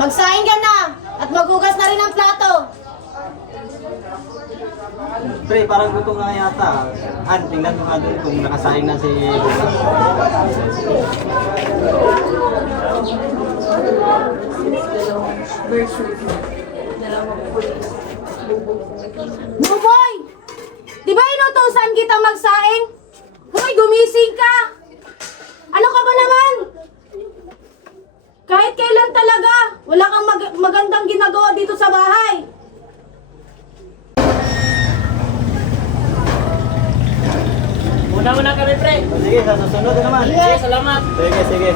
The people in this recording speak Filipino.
Magsaing ka na at maghugas na rin ang plato. Pre, parang gutom na yata. Han, tingnan mo nga doon kung nakasaing na si... Buboy! Di ba inutusan kita magsaing? Hoy, gumising ka! Ano ka ba naman? Kahit kailan talaga, wala kang magandang ginagawa dito sa bahay. Una-una kami, pre. Sige, sa susunod na naman. Sige, salamat. Sige, sige.